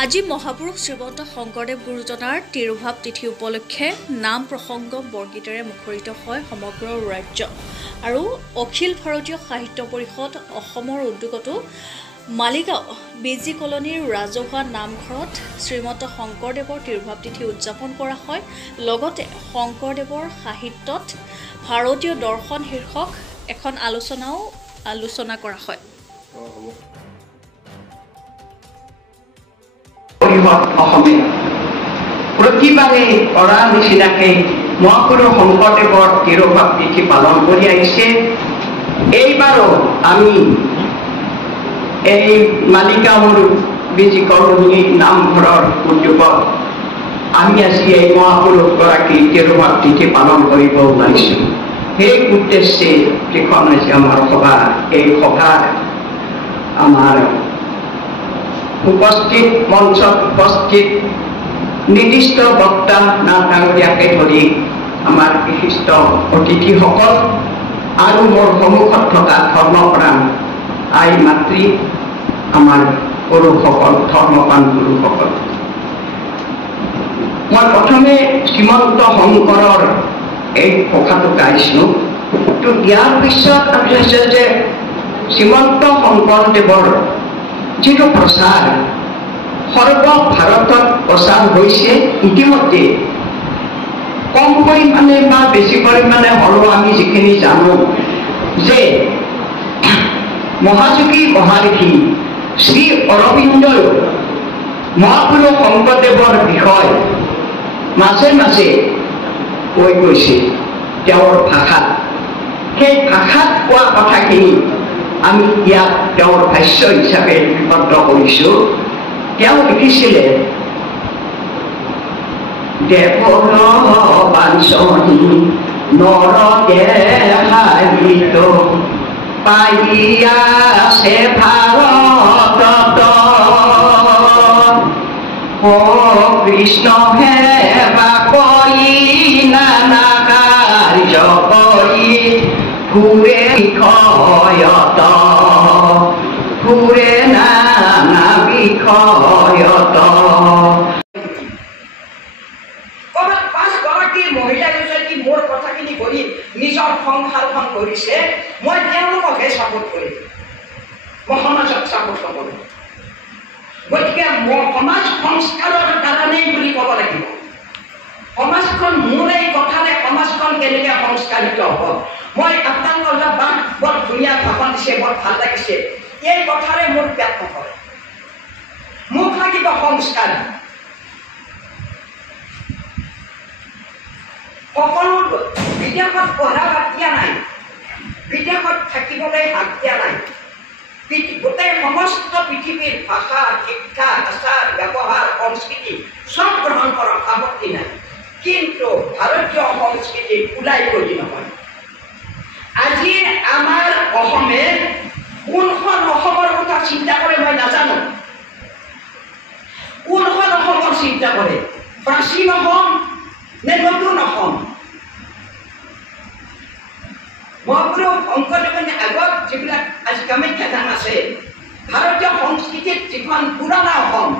আজি মহাপুৰুষ শ্ৰীমন্ত শংকৰদেৱ গুৰুজনাৰ তিৰুভাৱ তিথি উপলক্ষে নাম প্ৰসংগ বৰগীতেৰে মুখৰিত হয় সমগ্ৰ ৰাজ্য আৰু অখিল ভাৰতীয় সাহিত্য পৰিষদ অসমৰ উদ্যোগতো মালিগাঁও বিজি কলনীৰ ৰাজহুৱা নামঘৰত শ্ৰীমন্ত শংকৰদেৱৰ তিৰুভাৱ তিথি উদযাপন কৰা হয়। লগতে শংকৰদেৱৰ সাহিত্যত ভাৰতীয় দৰ্শন শীৰ্ষক এখন আলোচনা কৰা হয়। প্ৰতিবাৰে কৰা নিচিনাকে মহাপুৰুষ শংকৰদেৱৰ তিৰুভাৱ তিথি পালন কৰি আহিছে। এইবাৰো আমি এই মালিগাঁৱৰ বিজি কলনী নামঘৰৰ উদ্যোগত আমি আজি এই মহাপুৰুষগৰাকী তিৰুভাৱ তিথি পালন কৰিব ওলাইছোঁ। সেই উদ্দেশ্যে যিখন আজি আমাৰ সভা, এই সভাৰ আমাৰ উপস্থিত মঞ্চত উপস্থিত নিৰ্দিষ্ট বক্তা ডাঙৰীয়াকে ধৰি আমাৰ বিশিষ্ট অতিথিসকল আৰু মোৰ সন্মুখত থকা ধৰ্মপ্ৰাণ আই মাতৃ, আমাৰ গুৰুসকল, ধৰ্মপ্ৰাণ গুৰুসকল, মই প্ৰথমে শ্ৰীমন্ত শংকৰৰ এই কথাটো গাইছোঁ। তো ইয়াৰ পিছত আমি ভাবিছোঁ যে শ্ৰীমন্ত শংকৰদেৱৰ যিটো প্ৰচাৰ সৰ্বভাৰতত প্ৰচাৰ হৈছে ইতিমধ্যে, কম পৰিমাণে বা বেছি পৰিমাণে হ'লেও আমি যিখিনি জানো যে মহাযোগী মহাৰিষি শ্ৰী অৰবিন্দই মহাপুৰুষ শংকৰদেৱৰ বিষয় মাজে মাজে কৈ গৈছে তেওঁৰ ভাষাত। সেই ভাষাত কোৱা কথাখিনি আমি ইয়াত তেওঁৰ ভাষ্য হিচাপে লিপিবদ্ধ কৰিছোঁ। তেওঁ লিখিছিলে, দেৱৰ বাঞ্ছনি নৰ দেহাৰিত পাইয়াছে ভাৰতত, অ কৃষ্ণ সেৱা কৰি নানা কাৰ্য কৰি ফুৰে বিষয়ত, ফুৰে নানা বিষয়ত। পাঁচগৰাকী মহিলা যদি মোৰ কথাখিনি কৰি নিজৰ সংসাৰখন কৰিছে, মই তেওঁলোককহে ছাপোৰ্ট কৰিম, মই সমাজক ছাপোৰ্ট নকৰোঁ। গতিকে মই সমাজ সংস্কাৰৰ কাৰণেই বুলি ক'ব লাগিব। সমাজখন মোৰ এই কথাৰে সমাজখন কেনেকৈ সংস্কাৰিত হ'ব। মই আপোনালোকৰ বৰ ধুনীয়া ভাষণ দিছে, বৰ ভাল লাগিছে। এই কথাৰে মোৰ পেট নকৰে, মোক লাগিব সংস্কাৰ। সকলো বিদেশত পঢ়া বাদ দিয়া নাই, বিদেশত থাকিবলৈ হাত দিয়া নাই। গোটেই সমস্ত পৃথিৱীৰ ভাষা, শিক্ষা, আচাৰ ব্যৱহাৰ, সংস্কৃতি চব গ্ৰহণ কৰক, আপত্তি নাই। কিন্তু ভাৰতীয় সংস্কৃতিত ওলাই গলি নহয়। আজি আমাৰ অসমে কোনখন অসমৰ কথা চিন্তা কৰে মই নাজানো। কোনখন অসমৰ চিন্তা কৰে, প্ৰাচীন অসম নে নতুন অসম? মহাপুৰুষ শংকৰদেৱৰ আগত যিবিলাক আজি কামাখ্যা ধাম আছে, ভাৰতীয় সংস্কৃতিত যিখন পুৰণা অসম,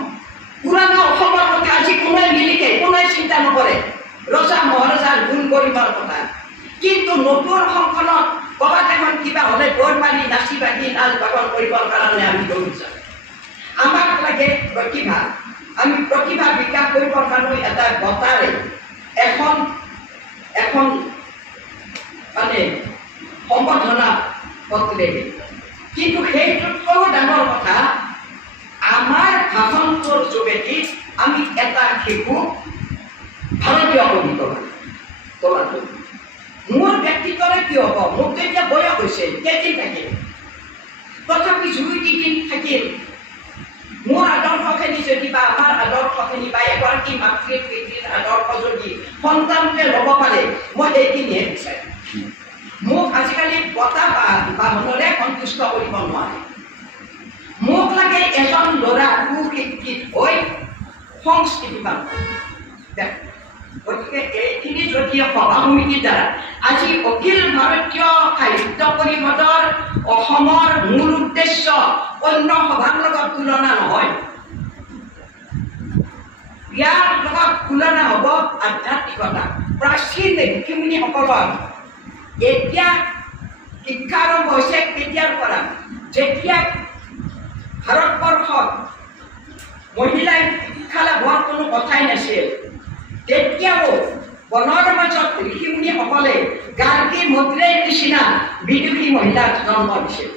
পুৰণা অসমৰ কথা আজি কোনোৱে নিলিখে, কোনোৱে চিন্তা নকৰে, ৰজা মহাৰজাৰ গুণ গৰিমাৰ কথা। কিন্তু নতুন অসমখনত ক'ৰবাত এখন কিবা হ'লে দৌৰ মাৰি নাচি বাগি নাচ বাগন কৰিবৰ কাৰণে আমি দৌৰি যাওঁ। আমাক লাগে প্ৰতিভা, আমি প্ৰতিভা বিকাশ কৰিবৰ কাৰণে এটা বঁটাৰে এখন মানে সম্বৰ্ধনা পত্ৰেৰে। কিন্তু সেইটোতকৈও ডাঙৰ কথা, আমাৰ ভাষণটোৰ যোগেদি আমি এটা শিশুক ভাৰতীয় কৰি তোলাটো মোৰ ব্যক্তিত্বৰে কি হ'ব? মোক এতিয়া বয়স হৈছে, কেইদিন থাকিম, তথাপি জুই দিন থাকিম। মোৰ আদৰ্শখিনি যদি বা আমাৰ আদৰ্শখিনি বা এগৰাকী মাতৃ পিতৃৰ আদৰ্শ যদি সন্তানটোৱে ল'ব পাৰে, মই সেইখিনিহে বিচাৰিম। মোক আজিকালি বঁটা বাহনেৰে সন্তুষ্ট কৰিব নোৱাৰে। মোক লাগে এজন ল'ৰা সুশিক্ষিত হৈ সংস্কৃতিবান। গতিকে এইখিনি যদি সভা সমিতিৰ দ্বাৰা আজি অখিল ভাৰতীয় সাহিত্য পৰিষদৰ অসমৰ মূল উদ্দেশ্য অন্য সভাৰ লগত তুলনা নহয়। তুলনা হ'ব আধ্যাত্মিকতা। প্ৰাচীন ঋষিমুনিসকলৰ এতিয়া শিক্ষা আৰম্ভ হৈছে কেতিয়াৰ পৰা? যেতিয়া ভাৰতবৰ্ষত মহিলাই শিক্ষা লাভৰ কোনো কথাই নাছিল, তেতিয়াও বনৰ মাজত ঋষিমুনিসকলে গাৰ্গী মদ্ৰেৰ নিচিনা বিদুষী মহিলাক জন্ম দিছিল।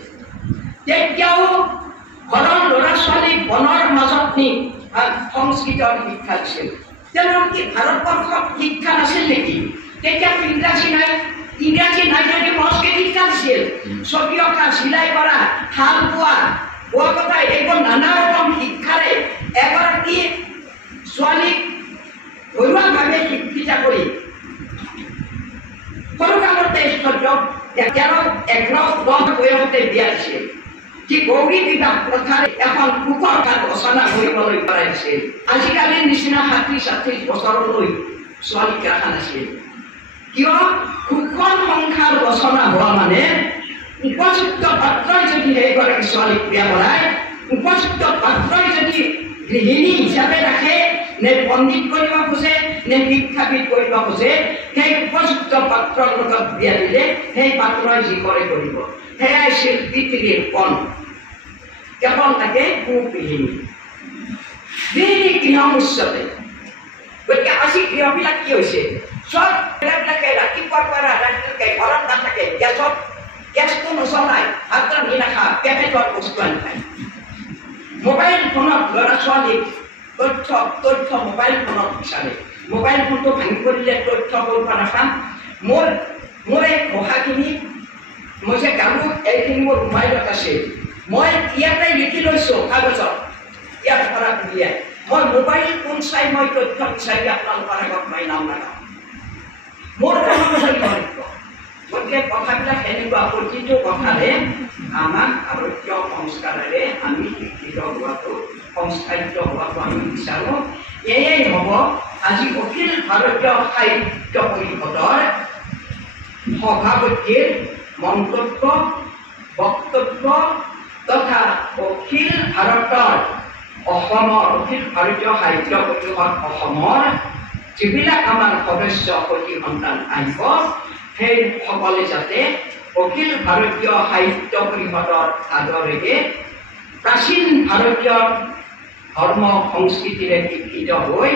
তেতিয়াও ঘৰৰ ল'ৰা ছোৱালীক বনৰ মাজত নি সংস্কৃতৰ শিক্ষা দিছিল। তেওঁলোকে ভাৰতবৰ্ষত শিক্ষা নাছিল নেকি? তেতিয়া ইংৰাজী নাই যদি সংস্কৃত শিক্ষা দিছিল। ছবি অঁকা, চিলাই কৰা, হাল বোৱা, বোৱা কটা, এইবোৰ নানা ৰকম শিক্ষাৰে এগৰাকী ছোৱালীক ঘৰুৱাভাৱে শিক্ষিত কৰি সৰুকালতে 11 বয়সতে বিয়া দিছিল। কি গৌৰী বিবাহ প্ৰথাৰে এখন সুখৰ ঘাট ৰচনা কৰিবলৈ পাৰিছিল। আজিকালিৰ নিচিনা 30-38 বছৰলৈ ছোৱালীক ৰখা নাছিল। কিয়? সুখৰ সংসাৰ ৰচনা হোৱা মানে উপযুক্ত পাত্ৰই যদি সেইগৰাকী ছোৱালীক বিয়া কৰায়, উপযুক্ত পাত্ৰই যদি গৃহিণী হিচাপে ৰাখে, নে পণ্ডিত কৰিব খোজে, নে শিক্ষাবিদ কৰিব খোজে, সেই উপযুক্ত পাত্ৰৰ লগত বিয়া দিলে সেই পাত্ৰই যি কৰে কৰিব। সেয়াই আছিল পৃথিৱীৰ পণ। কেৱল তাকে কুগৃহিণী। গৃহিণী গৃহ উচ্চতে। গতিকে আজি গৃহবিলাক কি হৈছে? চব বিলাকে ৰাতিপুৱাৰ পৰা ৰাতিলৈকে ঘৰত নাথাকে, গেছটো নচলাই, ভাত ৰান্ধি নাখা, পেকেটৰ বস্তু আনি খায়। মোবাইল ফোনত ল'ৰা ছোৱালীক তথ্য মোবাইল ফোনত বিচাৰে। মোবাইল ফোনটো ভাঙি পৰিলে তথ্য ক'ৰ পৰা পাম? মোৰ এই পঢ়াখিনি মই যে গালো, এইখিনি মোৰ মোবাইলত আছে। মই ইয়াতে লিখি লৈছোঁ কাগজত, ইয়াৰ পৰা উলিয়াই। মই মোবাইল ফোন চাই মই তথ্য বিচাৰি আপোনালোকৰ আগত মই নাম নাগাওঁ। মোৰ কাম কৰিব লাগিব। গতিকে কথাবিলাক এনেকুৱা, প্ৰতিটো কথাৰে আমাক আৰোগ্য সংস্কাৰেৰে আমি শিক্ষিত হোৱাটো, সংস্কাৰিত হোৱাটো আমি বিচাৰোঁ। এয়াই হ'ব আজি অখিল ভাৰতীয় সাহিত্য পৰিষদৰ সভাপতিৰ মন্তব্য, বক্তব্য তথা অখিল ভাৰতীয় সাহিত্য পৰিষদ অসমৰ যিবিলাক আমাৰ সদস্য সতী সন্তান আহিব, সেই সকলে যাতে অখিল ভাৰতীয় সাহিত্য পৰিষদৰ আদৰেৰে প্ৰাচীন ভাৰতীয় ধৰ্ম সংস্কৃতিৰে শিক্ষিত হৈ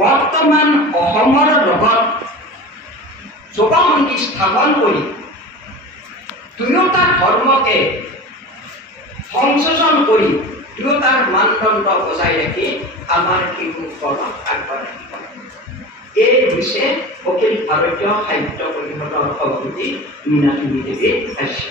বৰ্তমান অসমৰ লগত যোগসন্ধি স্থাপন কৰি দুয়োটা ধৰ্মকে সংযোজন কৰি দুয়োটাৰ মানদণ্ড বজাই ৰাখি আমাৰ শিশুসকলক আগবঢ়াই দিব লাগে। এই হৈছে অখিল ভাৰতীয় সাহিত্য পৰিষদৰ সভাপতি মীনাক্ষী দেৱীৰ ভাষ্য।